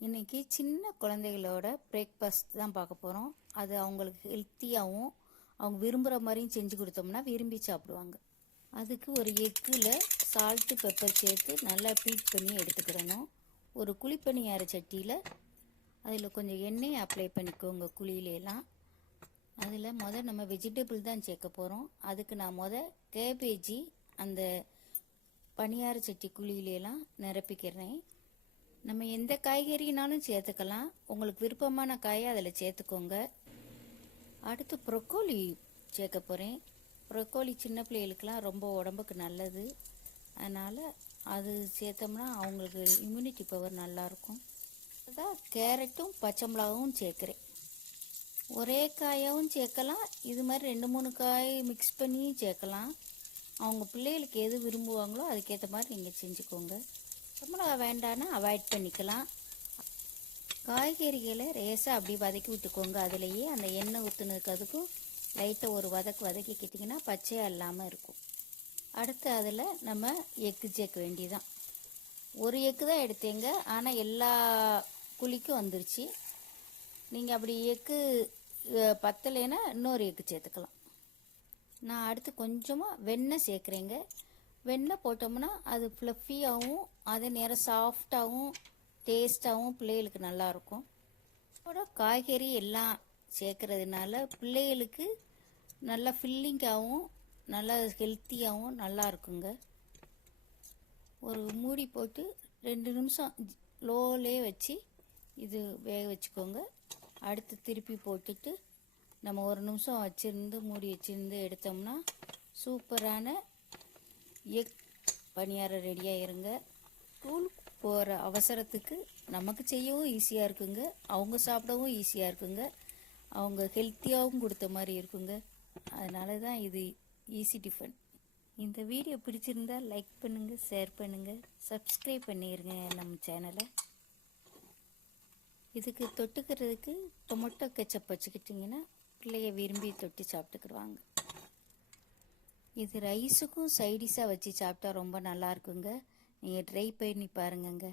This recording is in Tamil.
இன்றைக்கி சின்ன குழந்தைகளோட பிரேக்ஃபாஸ்ட் தான் பார்க்க போகிறோம். அது அவங்களுக்கு ஹெல்த்தியாகவும் அவங்க விரும்புகிற மாதிரியும் செஞ்சு கொடுத்தோம்னா விரும்பி சாப்பிடுவாங்க. அதுக்கு ஒரு எக்கில் சால்ட்டு பெப்பர் சேர்த்து நல்லா பீட் பண்ணி எடுத்துக்கிடணும். ஒரு குழிப்பணியார சட்டியில் அதில் கொஞ்சம் எண்ணெய் அப்ளை பண்ணிக்கோங்க. குழியிலலாம் அதில் நம்ம வெஜிடபிள் தான் சேர்க்க போகிறோம். அதுக்கு நான் கேபேஜி அந்த பணியார சட்டி குழியிலலாம் நிரப்பிக்கிறேன். நம்ம எந்த காய்கறினாலும் சேர்த்துக்கலாம். உங்களுக்கு விருப்பமான காயை அதில் சேர்த்துக்கோங்க. அடுத்து ப்ரொக்கோலி சேர்க்க போகிறேன். ப்ரொக்கோலி சின்ன பிள்ளைகளுக்கெல்லாம் ரொம்ப உடம்புக்கு நல்லது. அதனால் அது சேர்த்தோம்னா அவங்களுக்கு இம்யூனிட்டி பவர் நல்லாயிருக்கும். அதான் கேரட்டும் பச்சை மிளகாவும் சேர்க்குறேன். ஒரே காயாகவும் சேர்க்கலாம், இது மாதிரி 2-3 காய் மிக்ஸ் பண்ணியும் சேர்க்கலாம். அவங்க பிள்ளைகளுக்கு எது விரும்புவாங்களோ அதுக்கேற்ற மாதிரி நீங்கள் செஞ்சுக்கோங்க. மிளகா வேண்டான்னா அவாய்ட் பண்ணிக்கலாம். காய்கறிகளை ரேசாக அப்படி வதக்கி விட்டுக்கோங்க. அதுலேயே அந்த எண்ணெய் ஊற்றுனதுக்கு அதுக்கும் லைட்டாக ஒரு வதக்கிக்கிட்டிங்கன்னா பச்சையாக இல்லாமல் இருக்கும். அடுத்து அதில் நம்ம எக்கு சேர்க்க வேண்டியதான். ஒரு எக்கு தான் எடுத்தேங்க, ஆனால் எல்லா குழிக்கும் வந்துருச்சு. நீங்கள் அப்படி எக்கு பத்தலைன்னா இன்னொரு எக்கு சேர்த்துக்கலாம். நான் அடுத்து கொஞ்சமாக வெண்ணெய் சேர்க்குறேங்க. வெண்ணெய் போட்டோம்னா அது ஃப்ளஃபியாகவும் அதே நேரம் சாஃப்டாகவும் டேஸ்ட்டாகவும் பிள்ளைகளுக்கு நல்லாயிருக்கும். அதோட காய்கறி எல்லாம் சேர்க்குறதுனால பிள்ளைகளுக்கு நல்லா ஃபில்லிங்காகவும் நல்லா ஹெல்த்தியாகவும் நல்லா இருக்குங்க. ஒரு மூடி போட்டு 2 நிமிஷம் லோலே வச்சு இது வேக வச்சுக்கோங்க. அடுத்து திருப்பி போட்டுட்டு நம்ம 1 நிமிஷம் வச்சுருந்து மூடி வச்சுருந்து எடுத்தோம்னா சூப்பரான எக் பணியாரம் ரெடியாகிருங்க. ஸ்கூல் போகிற அவசரத்துக்கு நமக்கு செய்யவும் ஈஸியாக இருக்குங்க, அவங்க சாப்பிடவும் ஈஸியாக இருக்குங்க, அவங்க ஹெல்த்தியாகவும் கொடுத்த மாதிரி இருக்குங்க. அதனால தான் இது ஈஸி டிஃபன். இந்த வீடியோ பிடிச்சிருந்தா லைக் பண்ணுங்கள், ஷேர் பண்ணுங்கள், சப்ஸ்கிரைப் பண்ணிடுங்க நம்ம சேனலை. இதுக்கு தொட்டுக்கிறதுக்கு டொமேட்டோ கெச்சப் வச்சுக்கிட்டிங்கன்னா பிள்ளைய விரும்பி தொட்டு சாப்பிட்டுக்குருவாங்க. இது ரைஸுக்கும் சைடிஷாக வச்சு சாப்பிட்டா ரொம்ப நல்லா இருக்குங்க. நீங்கள் ட்ரை பண்ணி பாருங்கங்க.